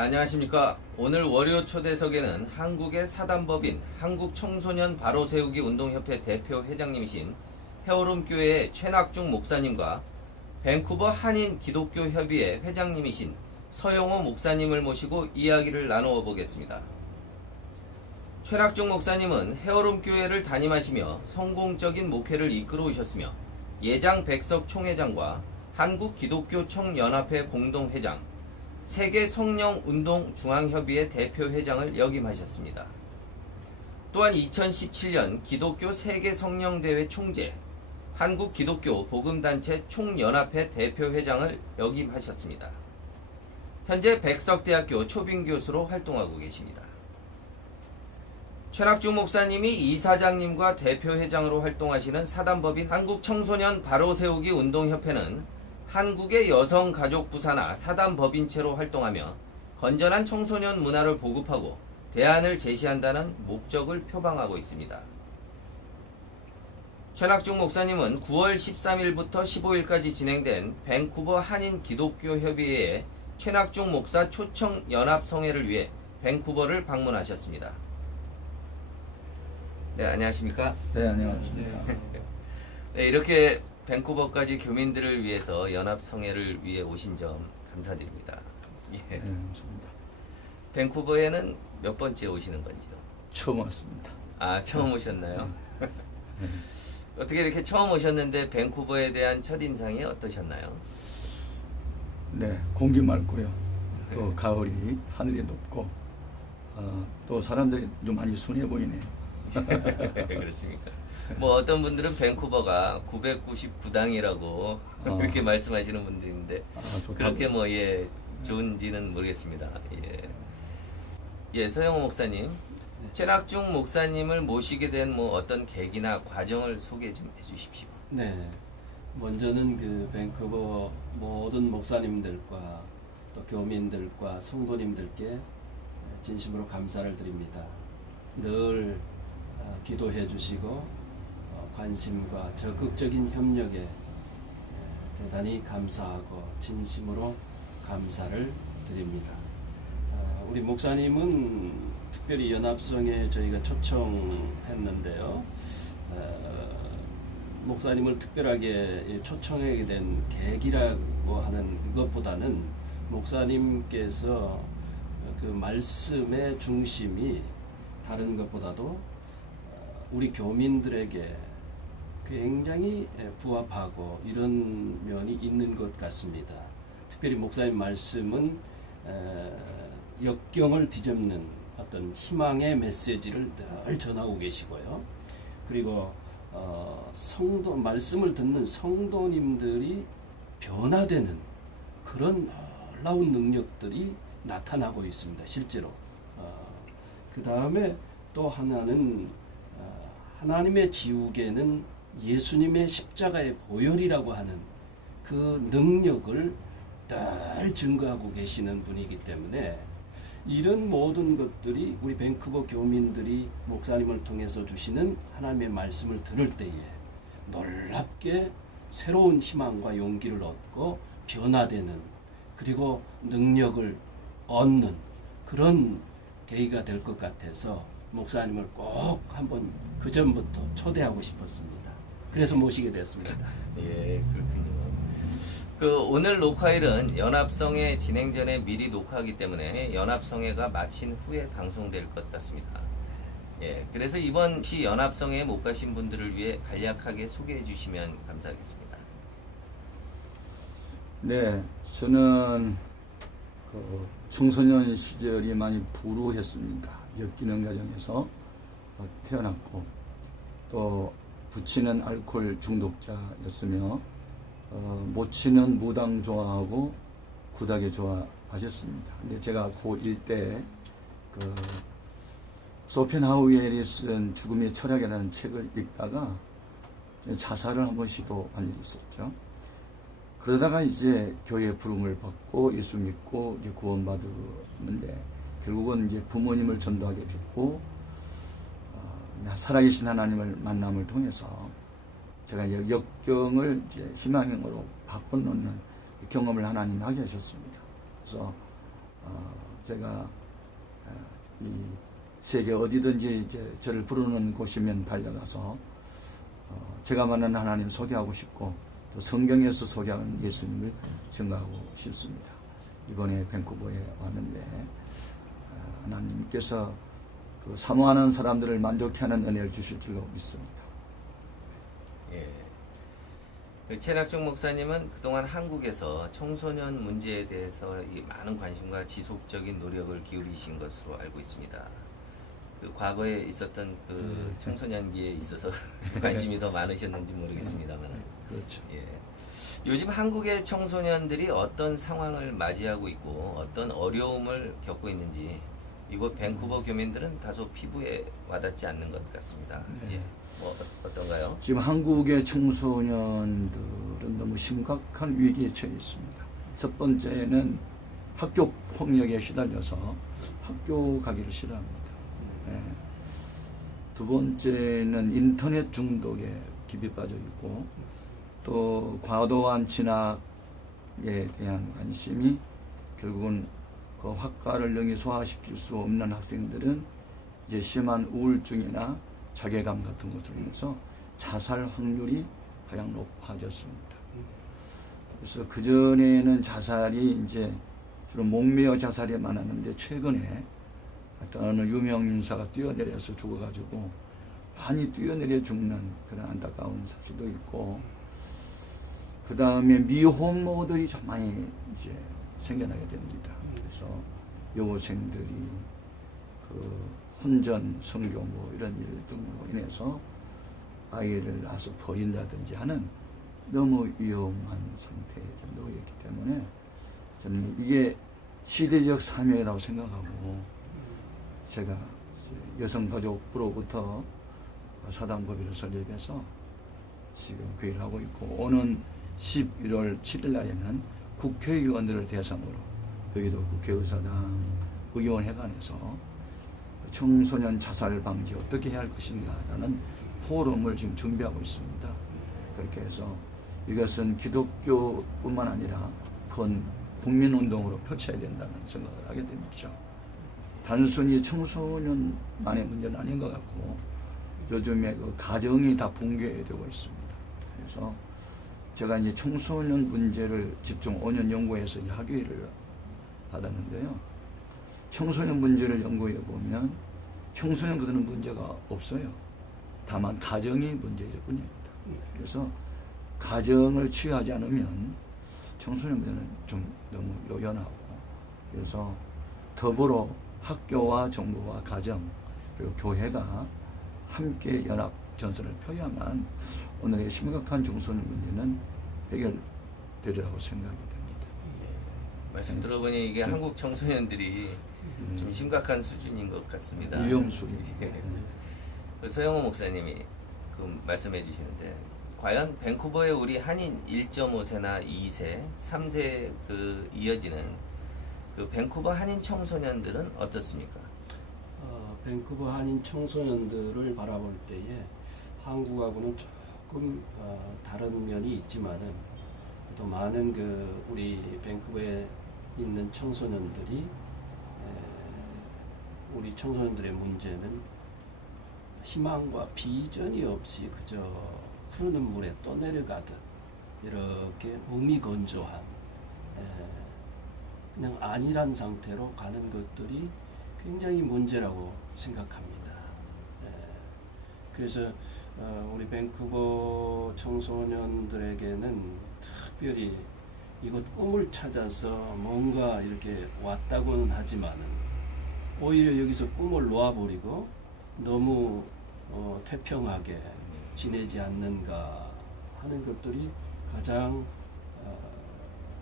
안녕하십니까. 오늘 월요 초대석에는 한국의 사단법인 한국청소년 바로세우기 운동협회 대표 회장님이신 헤어롬교회의 최낙중 목사님과 밴쿠버 한인 기독교협의회 회장님이신 서영호 목사님을 모시고 이야기를 나누어 보겠습니다. 최낙중 목사님은 헤어롬교회를 담임하시며 성공적인 목회를 이끌어 오셨으며 예장 백석 총회장과 한국기독교총연합회 공동회장, 세계성령운동 중앙협의회 대표회장을 역임하셨습니다. 또한 2017년 기독교 세계성령대회 총재, 한국기독교 복음단체 총연합회 대표회장을 역임하셨습니다. 현재 백석대학교 초빙교수로 활동하고 계십니다. 최낙중 목사님이 이사장님과 대표회장으로 활동하시는 사단법인 한국청소년 바로세우기 운동협회는 한국의 여성가족부사나 사단법인체로 활동하며 건전한 청소년 문화를 보급하고 대안을 제시한다는 목적을 표방하고 있습니다. 최낙중 목사님은 9월 13일부터 15일까지 진행된 밴쿠버 한인 기독교협의회의 최낙중 목사 초청 연합성회를 위해 밴쿠버를 방문하셨습니다. 네, 안녕하십니까? 네, 안녕하십니까. 네, 이렇게 밴쿠버까지 교민들을 위해서 연합성회를 위해 오신 점 감사드립니다. 예. 네, 감사합니다. 밴쿠버에는 몇 번째 오시는 건지요? 처음 왔습니다. 아, 처음 오셨나요? 어떻게 이렇게 처음 오셨는데 밴쿠버에 대한 첫인상이 어떠셨나요? 네, 공기 맑고요. 또 가을이 하늘이 높고, 또 사람들이 좀 많이 순해 보이네요. 그렇습니까? 뭐 어떤 분들은 밴쿠버가 999당이라고 그렇게 말씀하시는 분들인데 그렇게 뭐 좋은지는 모르겠습니다. 서영호 목사님, 최낙중 목사님을 모시게 된 뭐 어떤 계기나 과정을 소개 좀 해주십시오. 네, 먼저는 그 밴쿠버 모든 목사님들과 또 교민들과 성도님들께 진심으로 감사를 드립니다. 늘 기도해 주시고 관심과 적극적인 협력에 대단히 감사하고 진심으로 감사를 드립니다. 우리 목사님은 특별히 연합성에 저희가 초청했는데요. 목사님을 특별하게 초청하게 된 계기라고 하는 것보다는 목사님께서 그 말씀의 중심이 다른 것보다도 우리 교민들에게 굉장히 부합하고 이런 면이 있는 것 같습니다. 특별히 목사님 말씀은 역경을 뒤집는 어떤 희망의 메시지를 늘 전하고 계시고요. 그리고 말씀을 듣는 성도님들이 변화되는 그런 놀라운 능력들이 나타나고 있습니다. 실제로. 그 다음에 또 하나는 하나님의 지우개는 예수님의 십자가의 보혈이라고 하는 그 능력을 늘 증거하고 계시는 분이기 때문에 이런 모든 것들이 우리 밴쿠버 교민들이 목사님을 통해서 주시는 하나님의 말씀을 들을 때에 놀랍게 새로운 희망과 용기를 얻고 변화되는 그리고 능력을 얻는 그런 계기가 될 것 같아서 목사님을 꼭 한번 그 전부터 초대하고 싶었습니다. 그래서 모시게 됐습니다. 예, 그렇군요. 오늘 녹화일은 연합성회 진행 전에 미리 녹화하기 때문에 연합성회가 마친 후에 방송될 것 같습니다. 예, 그래서 이번 시 연합성회에 못 가신 분들을 위해 간략하게 소개해 주시면 감사하겠습니다. 네, 저는 청소년 시절이 많이 불우했습니다. 엮이는 가정에서 태어났고 또 부친은 알코올 중독자였으며 모친은 무당 좋아하고 구닥에 좋아하셨습니다. 근데 제가 고1 때 소펜하우엘이 쓴 죽음의 철학이라는 책을 읽다가 자살을 한번 시도한 일이 있었죠. 그러다가 이제 교회 부름을 받고 예수 믿고 이제 구원받았는데 결국은 이제 부모님을 전도하게 됐고 살아계신 하나님을 만남을 통해서 제가 역경을 이제 희망으로 바꿔놓는 경험을 하나님이 하게 하셨습니다. 그래서 제가 이 세계 어디든지 이제 저를 부르는 곳이면 달려가서 제가 만난 하나님 소개하고 싶고 또 성경에서 소개하는 예수님을 증거하고 싶습니다. 이번에 밴쿠버에 왔는데 하나님께서 그 사모하는 사람들을 많게 하는 은혜를 주실 줄로 믿습니다. 예. 최낙종 목사님은 그동안 한국에서 청소년 문제에 대해서 이 많은 관심과 지속적인 노력을 기울이신 것으로 알고 있습니다. 그 과거에 있었던 그 청소년기에 있어서 관심이 더 많으셨는지 모르겠습니다만. 그렇죠. 예. 요즘 한국의 청소년들이 어떤 상황을 맞이하고 있고 어떤 어려움을 겪고 있는지 이곳 밴쿠버 교민들은 다소 피부에 와닿지 않는 것 같습니다. 네. 예. 뭐 어떤가요? 지금 한국의 청소년들은 너무 심각한 위기에 처해 있습니다. 첫 번째는 학교 폭력에 시달려서 학교 가기를 싫어합니다. 네. 두 번째는 인터넷 중독에 깊이 빠져 있고 또 과도한 진학에 대한 관심이 결국은 그 학과를 능히 소화시킬 수 없는 학생들은 이제 심한 우울증이나 자괴감 같은 것으로 인해서 자살 확률이 가장 높아졌습니다. 그래서 그전에는 자살이 이제 주로 목매어 자살이 많았는데 최근에 어떤 어느 유명 인사가 뛰어내려서 죽어가지고 많이 뛰어내려 죽는 그런 안타까운 사실도 있고 그 다음에 미혼모들이 좀 많이 이제 생겨나게 됩니다. 그래서 여고생들이 그 혼전, 성교 뭐 이런 일 등으로 인해서 아이를 낳아서 버린다든지 하는 너무 위험한 상태에 좀 놓여 있기 때문에 저는 이게 시대적 사명이라고 생각하고 제가 여성가족부로부터 사단법인을 설립해서 지금 그 일을 하고 있고 오는 11월 7일 날에는 국회의원들을 대상으로 여기도 국회의사당 의원회관에서 청소년 자살 방지 어떻게 해야 할 것인가라는 포럼을 지금 준비하고 있습니다. 그렇게 해서 이것은 기독교뿐만 아니라 큰 국민운동으로 펼쳐야 된다는 생각을 하게 됩니다. 단순히 청소년만의 문제는 아닌 것 같고 요즘에 그 가정이 다 붕괴되고 있습니다. 그래서 제가 이제 청소년 문제를 집중 5년 연구해서 학위를 받았는데요. 청소년 문제를 연구해 보면 청소년들은 문제가 없어요. 다만 가정이 문제일 뿐입니다. 그래서 가정을 치유하지 않으면 청소년 문제는 좀 너무 요연하고 그래서 더불어 학교와 정부와 가정 그리고 교회가 함께 연합 전선을 펴야만 오늘의 심각한 청소년 문제는 해결되리라고 생각이 됩니다. 말씀 들어보니 이게 한국 청소년들이 좀 심각한 수준인 것 같습니다. 위험수위. 그 서영호 목사님이 그 말씀해 주시는데 과연 밴쿠버의 우리 한인 1.5세나 2세, 3세 그 이어지는 그 밴쿠버 한인 청소년들은 어떻습니까? 밴쿠버 한인 청소년들을 바라볼 때에 한국하고는 조금 다른 면이 있지만은 또 많은 그 우리 밴쿠버에 있는 청소년들이 우리 청소년들의 문제는 희망과 비전이 없이 그저 흐르는 물에 떠내려가듯 이렇게 무미건조한 그냥 안일한 상태로 가는 것들이 굉장히 문제라고 생각합니다. 그래서 우리 밴쿠버 청소년들에게는 특별히 이곳 꿈을 찾아서 뭔가 이렇게 왔다고는 하지만은 오히려 여기서 꿈을 놓아버리고 너무 태평하게 지내지 않는가 하는 것들이 가장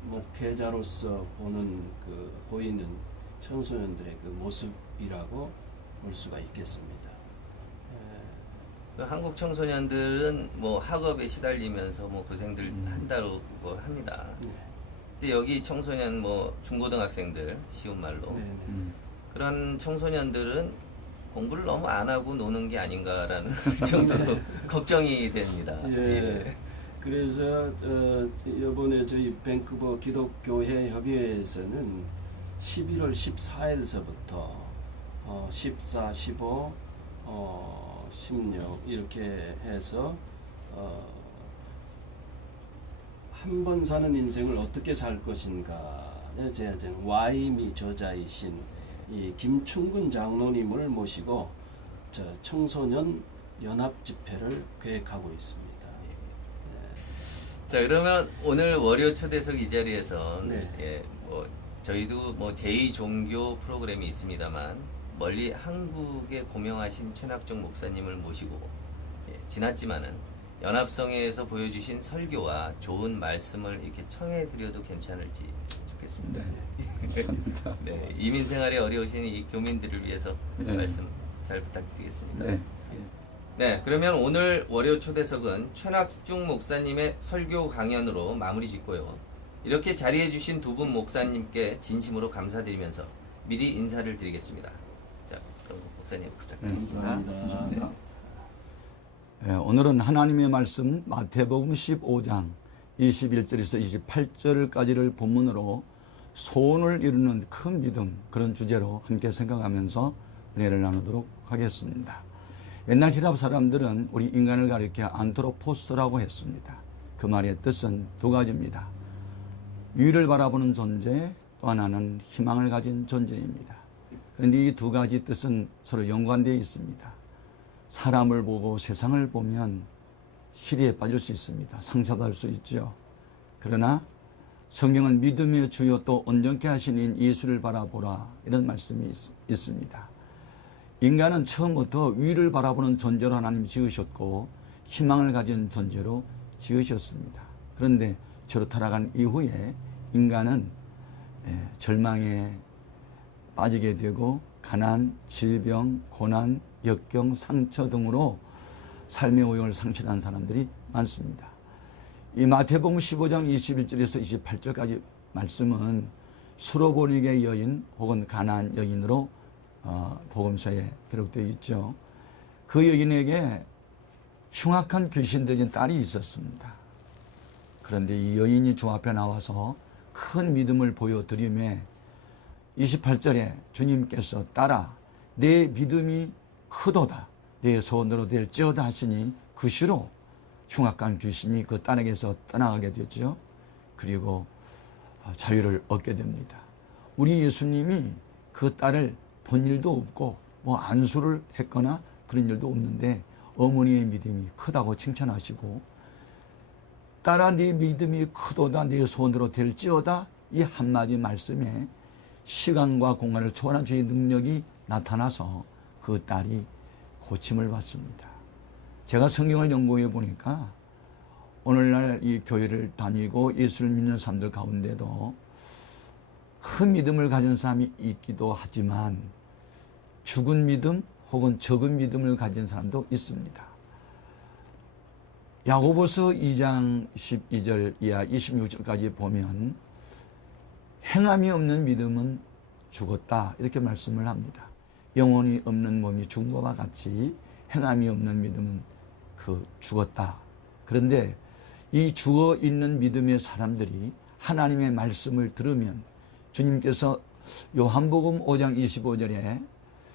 목회자로서 보이는 청소년들의 그 모습이라고 볼 수가 있겠습니다. 그 한국 청소년들은 뭐 학업에 시달리면서 뭐 고생들 한다고 합니다. 네. 근데 여기 청소년 뭐 중고등학생들 쉬운 말로 그런 청소년들은 공부를 너무 안 하고 노는 게 아닌가라는 정도로 걱정이 됩니다. 예. 그래서 이번에 저희 밴쿠버 기독교회 협의회에서는 11월 14일서부터 14, 15, 16 이렇게 해서 한 번 사는 인생을 어떻게 살 것인가에 제된 와이미 저자이신 이 김충근 장로님을 모시고 청소년 연합 집회를 계획하고 있습니다. 자, 그러면 오늘 월요 초대석 이 자리에서 네. 예, 뭐 저희도 뭐 제2종교 프로그램이 있습니다만 멀리 한국에 고명하신 최낙종 목사님을 모시고 지났지만은 연합성회에서 보여주신 설교와 좋은 말씀을 이렇게 청해드려도 괜찮을지 좋겠습니다. 감사합니다. 네, 이민 생활에 어려우신 이 교민들을 위해서 말씀 잘 부탁드리겠습니다. 네. 네, 그러면 오늘 월요 초대석은 최낙중 목사님의 설교 강연으로 마무리 짓고요. 이렇게 자리해주신 두 분 목사님께 진심으로 감사드리면서 미리 인사를 드리겠습니다. 자, 그럼 목사님 부탁드리겠습니다. 감사합니다. 네, 오늘은 하나님의 말씀 마태복음 15장 21절에서 28절까지를 본문으로 소원을 이루는 큰 믿음 그런 주제로 함께 생각하면서 은혜를 나누도록 하겠습니다. 옛날 히랍 사람들은 우리 인간을 가리켜 안트로포스라고 했습니다. 그 말의 뜻은 두 가지입니다. 위를 바라보는 존재, 또 하나는 희망을 가진 존재입니다. 그런데 이 두 가지 뜻은 서로 연관되어 있습니다. 사람을 보고 세상을 보면 시리에 빠질 수 있습니다. 상처받을 수 있죠. 그러나 성경은 믿음의 주요 또 온전케 하시는 예수를 바라보라 이런 말씀이 있습니다. 인간은 처음부터 위를 바라보는 존재로 하나님 지으셨고 희망을 가진 존재로 지으셨습니다. 그런데 죄로 타락한 이후에 인간은 절망에 빠지게 되고 가난, 질병, 고난, 역경, 상처 등으로 삶의 오용을 상실한 사람들이 많습니다. 이 마태복음 15장 21절에서 28절까지 말씀은 수로보닉의 여인 혹은 가나안 여인으로 복음서에 기록되어 있죠. 그 여인에게 흉악한 귀신 들린 딸이 있었습니다. 그런데 이 여인이 주 앞에 나와서 큰 믿음을 보여드리며 28절에 주님께서 딸아 내 믿음이 크도다 내 소원대로 될지어다 하시니 그 시로 흉악한 귀신이 그 딸에게서 떠나가게 되죠. 그리고 자유를 얻게 됩니다. 우리 예수님이 그 딸을 본 일도 없고 뭐 안수를 했거나 그런 일도 없는데 어머니의 믿음이 크다고 칭찬하시고 딸아 네 믿음이 크도다 네 소원대로 될지어다 이 한마디 말씀에 시간과 공간을 초월한 주의 능력이 나타나서 그 딸이 고침을 받습니다. 제가 성경을 연구해 보니까 오늘날 이 교회를 다니고 예수를 믿는 사람들 가운데도 큰 믿음을 가진 사람이 있기도 하지만 죽은 믿음 혹은 적은 믿음을 가진 사람도 있습니다. 야고보서 2장 12절 이하 26절까지 보면 행함이 없는 믿음은 죽었다 이렇게 말씀을 합니다. 영혼이 없는 몸이 죽은 것과 같이 행함이 없는 믿음은 죽었다. 그런데 이 죽어 있는 믿음의 사람들이 하나님의 말씀을 들으면 주님께서 요한복음 5장 25절에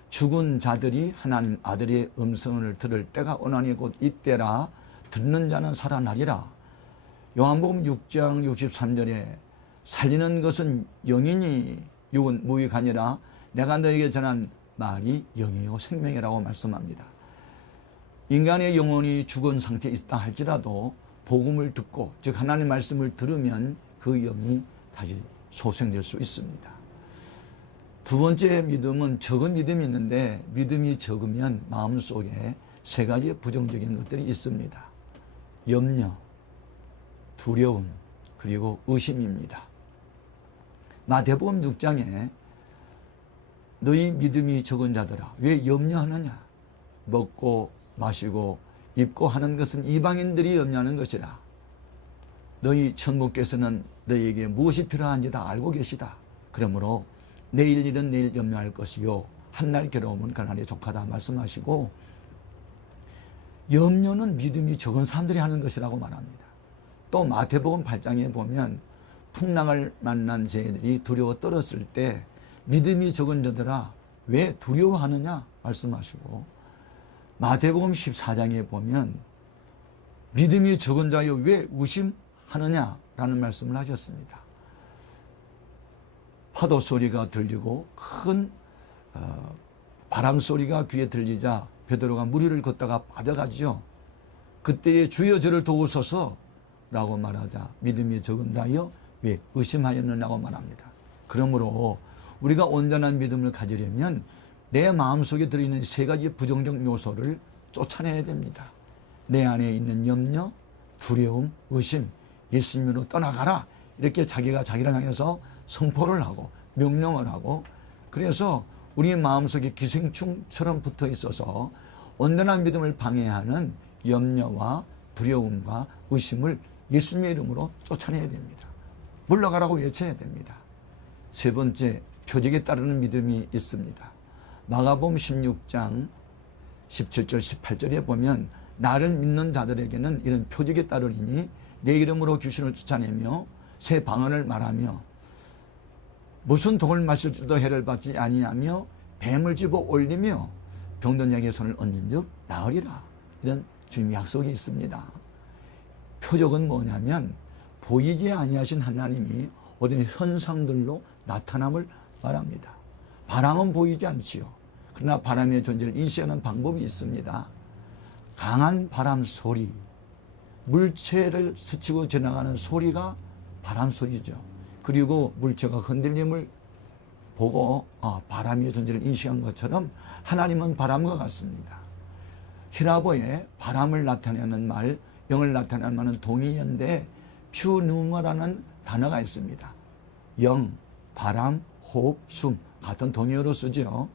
죽은 자들이 하나님 아들의 음성을 들을 때가 오나니 곧 이때라 듣는 자는 살아나리라. 요한복음 6장 63절에 살리는 것은 영이니 육은 무익하니라 내가 너에게 전한 말이 영이요 생명이라고 말씀합니다. 인간의 영혼이 죽은 상태에 있다 할지라도 복음을 듣고 즉 하나님의 말씀을 들으면 그 영이 다시 소생될 수 있습니다. 두 번째 믿음은 적은 믿음이 있는데 믿음이 적으면 마음속에 세 가지 부정적인 것들이 있습니다. 염려, 두려움, 그리고 의심입니다. 마태복음 6장에 너희 믿음이 적은 자들아 왜 염려하느냐 먹고 마시고 입고 하는 것은 이방인들이 염려하는 것이라 너희 천부께서는 너희에게 무엇이 필요한지 다 알고 계시다. 그러므로 내일 일은 내일 염려할 것이요 한날 괴로움은 그날에 족하다 말씀하시고 염려는 믿음이 적은 사람들이 하는 것이라고 말합니다. 또 마태복음 8장에 보면 풍랑을 만난 새들이 두려워 떨었을 때 믿음이 적은 자들아 왜 두려워하느냐 말씀하시고, 마태복음 14장에 보면 믿음이 적은 자여 왜 의심하느냐라는 말씀을 하셨습니다. 파도 소리가 들리고 큰 바람 소리가 귀에 들리자 베드로가 물 위를 걷다가 빠져가지요. 그때에 주여 저를 도우소서 라고 말하자 믿음이 적은 자여 왜 의심하였느냐고 말합니다. 그러므로 우리가 온전한 믿음을 가지려면 내 마음속에 들어있는 세 가지 부정적 요소를 쫓아내야 됩니다. 내 안에 있는 염려, 두려움, 의심, 예수님으로 떠나가라 이렇게 자기가 자기를 향해서 선포를 하고 명령을 하고, 그래서 우리 마음속에 기생충처럼 붙어 있어서 온전한 믿음을 방해하는 염려와 두려움과 의심을 예수님의 이름으로 쫓아내야 됩니다. 물러가라고 외쳐야 됩니다. 세 번째, 표적에 따르는 믿음이 있습니다. 마가복음 16장 17절 18절에 보면 나를 믿는 자들에게는 이런 표적에 따르리니 내 이름으로 귀신을 쫓아내며 새 방언을 말하며 무슨 독을 마실지도 해를 받지 아니하며 뱀을 집어 올리며 병든 자에게 손을 얹은 즉 나으리라. 이런 주님의 약속이 있습니다. 표적은 뭐냐면 보이지 아니하신 하나님이 어떤 현상들로 나타남을 말합니다. 바람은 보이지 않지요. 그러나 바람의 존재를 인식하는 방법이 있습니다. 강한 바람 소리, 물체를 스치고 지나가는 소리가 바람 소리죠. 그리고 물체가 흔들림을 보고 바람의 존재를 인식한 것처럼 하나님은 바람과 같습니다. 히라보에 바람을 나타내는 말, 영을 나타내는 말은 동의어인데 퓨누머라는 단어가 있습니다. 영, 바람, 호흡, 숨 같은 동의어로 쓰죠.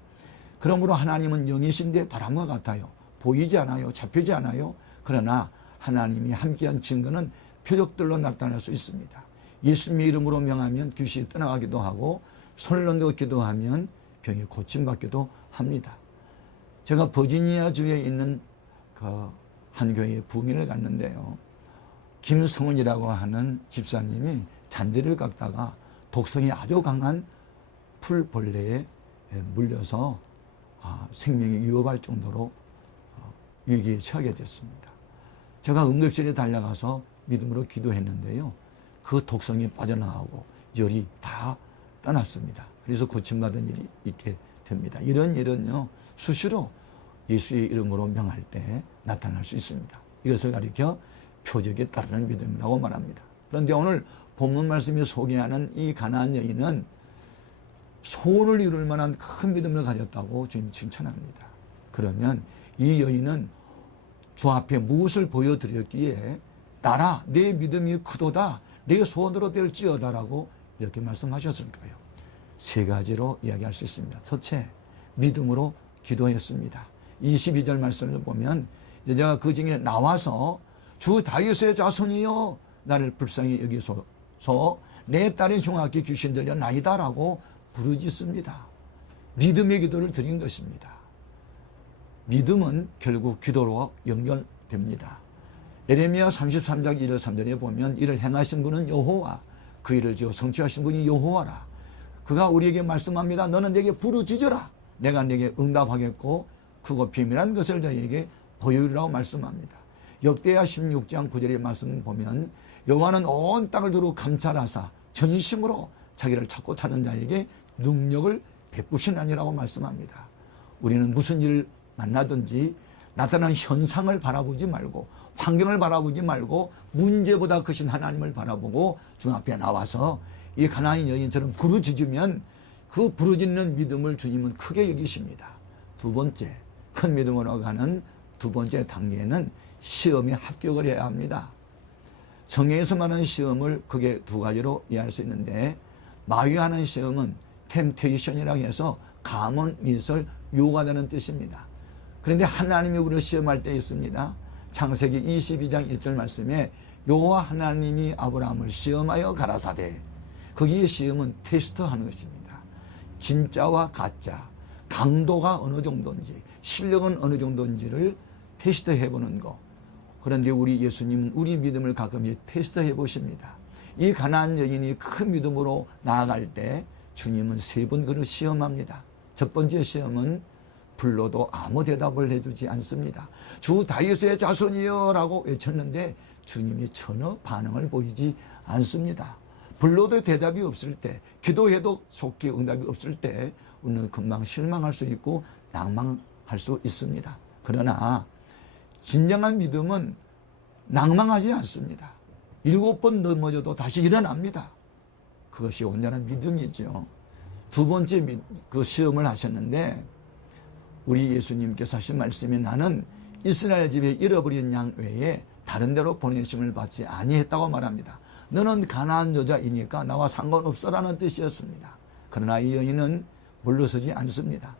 그러므로 하나님은 영이신데 바람과 같아요. 보이지 않아요. 잡히지 않아요. 그러나 하나님이 함께한 증거는 표적들로 나타날 수 있습니다. 예수님의 이름으로 명하면 귀신이 떠나가기도 하고 손을 얹어 기도하면 병이 고침받기도 합니다. 제가 버지니아주에 있는 그 한 교회에 부흥회를 갔는데요. 김성훈이라고 하는 집사님이 잔디를 깎다가 독성이 아주 강한 풀벌레에 물려서 생명이 위협할 정도로 위기에 처하게 됐습니다. 제가 응급실에 달려가서 믿음으로 기도했는데요. 그 독성이 빠져나가고 열이 다 떠났습니다. 그래서 고침받은 일이 있게 됩니다. 이런 일은요, 수시로 예수의 이름으로 명할 때 나타날 수 있습니다. 이것을 가리켜 표적에 따르는 믿음이라고 말합니다. 그런데 오늘 본문 말씀이 소개하는 이 가나안 여인은 소원을 이룰 만한 큰 믿음을 가졌다고 주님 칭찬합니다. 그러면 이 여인은 주 앞에 무엇을 보여드렸기에 나라 내 믿음이 크도다 내 소원으로 될지어다라고 이렇게 말씀하셨을까요? 세 가지로 이야기할 수 있습니다. 첫째, 믿음으로 기도했습니다. 22절 말씀을 보면 여자가 그 중에 나와서 주 다윗의 자손이여 나를 불쌍히 여기소서 내 딸의 흉악히 귀신 들려 나이다라고 부르짖습니다. 믿음의 기도를 드린 것입니다. 믿음은 결국 기도로 연결됩니다. 예레미야 33장 1절 3절에 보면 이를 행하신 분은 여호와 그 일을 지어 성취하신 분이 여호와라. 그가 우리에게 말씀합니다. 너는 내게 부르짖어라. 내가 내게 응답하겠고 크고 비밀한 것을 너희에게 보여주리라고 말씀합니다. 역대하 16장 9절의 말씀을 보면 여호와는 온 땅을 두루 감찰하사 전심으로 자기를 찾고 찾는 자에게 능력을 베푸시나니라고 말씀합니다. 우리는 무슨 일을 만나든지 나타나는 현상을 바라보지 말고 환경을 바라보지 말고 문제보다 크신 하나님을 바라보고 주 앞에 나와서 이 가나안 여인처럼 부르짖으면 그 부르짖는 믿음을 주님은 크게 여기십니다. 두 번째, 큰 믿음으로 가는 두 번째 단계는 시험에 합격을 해야 합니다. 성경에서 말하는 시험을 크게 두 가지로 이해할 수 있는데 마귀하는 시험은 템테이션이라고 해서 감언, 미설, 유혹하다는 뜻입니다. 그런데 하나님이 우리를 시험할 때 있습니다. 창세기 22장 1절 말씀에 여호와 하나님이 아브라함을 시험하여 가라사대, 거기에 시험은 테스트하는 것입니다. 진짜와 가짜, 강도가 어느 정도인지 실력은 어느 정도인지를 테스트해보는 것. 그런데 우리 예수님은 우리 믿음을 가끔씩 테스트해 보십니다. 이 가나안 여인이 큰 믿음으로 나아갈 때 주님은 3번 그를 시험합니다. 첫 번째 시험은 불러도 아무 대답을 해주지 않습니다. 주 다윗의 자손이여 라고 외쳤는데 주님이 전혀 반응을 보이지 않습니다. 불러도 대답이 없을 때, 기도해도 속히 응답이 없을 때 우리는 금방 실망할 수 있고 낭망할 수 있습니다. 그러나 진정한 믿음은 낭망하지 않습니다. 7번 넘어져도 다시 일어납니다. 그것이 온전한 믿음이죠. 두 번째 그 시험을 하셨는데 우리 예수님께서 하신 말씀이 나는 이스라엘 집에 잃어버린 양 외에 다른 데로 보내심을 받지 아니했다고 말합니다. 너는 가나안 여자이니까 나와 상관없어라는 뜻이었습니다. 그러나 이 여인은 물러서지 않습니다.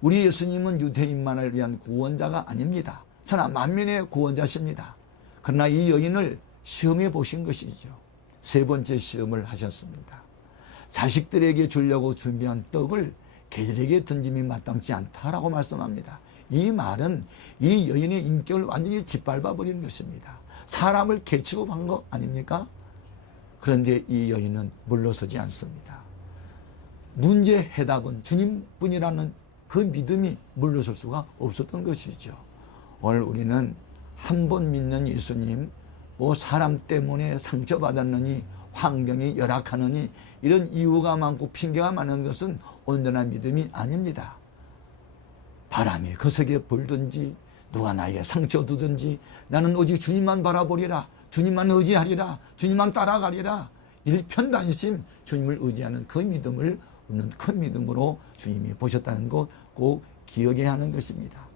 우리 예수님은 유대인만을 위한 구원자가 아닙니다. 천하 만민의 구원자십니다. 그러나 이 여인을 시험해 보신 것이죠. 3번째 시험을 하셨습니다. 자식들에게 주려고 준비한 떡을 개들에게 던짐이 마땅치 않다라고 말씀합니다. 이 말은 이 여인의 인격을 완전히 짓밟아 버리는 것입니다. 사람을 개치고 한 거 아닙니까? 그런데 이 여인은 물러서지 않습니다. 문제 해답은 주님뿐이라는 그 믿음이 물러설 수가 없었던 것이죠. 오늘 우리는 한 번 믿는 예수님, 뭐 사람 때문에 상처받았느니 환경이 열악하느니 이런 이유가 많고 핑계가 많은 것은 온전한 믿음이 아닙니다. 바람이 거세게 불든지 누가 나에게 상처 주든지 나는 오직 주님만 바라보리라, 주님만 의지하리라, 주님만 따라가리라, 일편단심 주님을 의지하는 그 믿음을 우리는 큰 믿음으로 주님이 보셨다는 것 꼭 기억해야 하는 것입니다.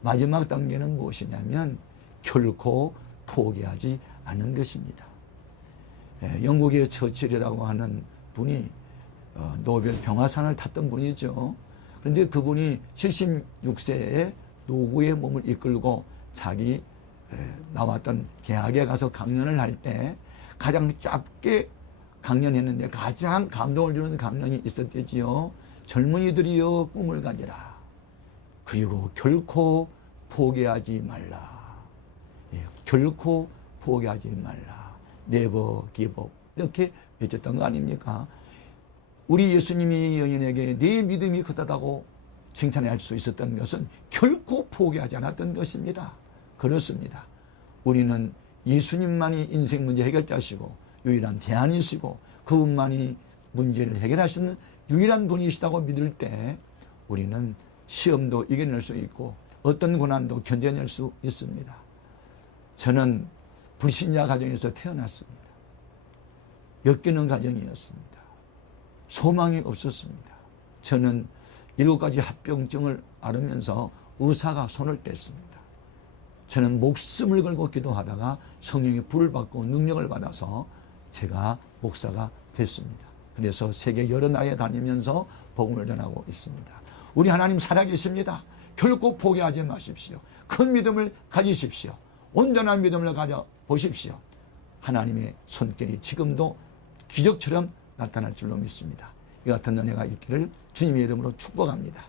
마지막 단계는 무엇이냐면 결코 포기하지 않는 것입니다. 영국의 처칠이라고 하는 분이 노벨 평화상을 탔던 분이죠. 그런데 그분이 76세에 노구의 몸을 이끌고 자기 나왔던 대학에 가서 강연을 할 때 가장 짧게 강연했는데 가장 감동을 주는 강연이 있었대지요. 젊은이들이여 꿈을 가지라. 그리고 결코 포기하지 말라. 결코 포기하지 말라. Never give up. 이렇게 외쳤던 거 아닙니까? 우리 예수님이 여인에게 네 믿음이 크다고 칭찬할 수 있었던 것은 결코 포기하지 않았던 것입니다. 그렇습니다. 우리는 예수님만이 인생 문제 해결자시고 유일한 대안이시고 그분만이 문제를 해결하시는 유일한 분이시다고 믿을 때 우리는 시험도 이겨낼 수 있고 어떤 고난도 견뎌낼 수 있습니다. 저는 불신자 가정에서 태어났습니다. 엮이는 가정이었습니다. 소망이 없었습니다. 저는 7가지 합병증을 앓으면서 의사가 손을 뗐습니다. 저는 목숨을 걸고 기도하다가 성령의 불을 받고 능력을 받아서 제가 목사가 됐습니다. 그래서 세계 여러 나라에 다니면서 복음을 전하고 있습니다. 우리 하나님 살아계십니다. 결코 포기하지 마십시오. 큰 믿음을 가지십시오. 온전한 믿음을 가져보십시오. 하나님의 손길이 지금도 기적처럼 나타날 줄로 믿습니다. 이 같은 은혜가 있기를 주님의 이름으로 축복합니다.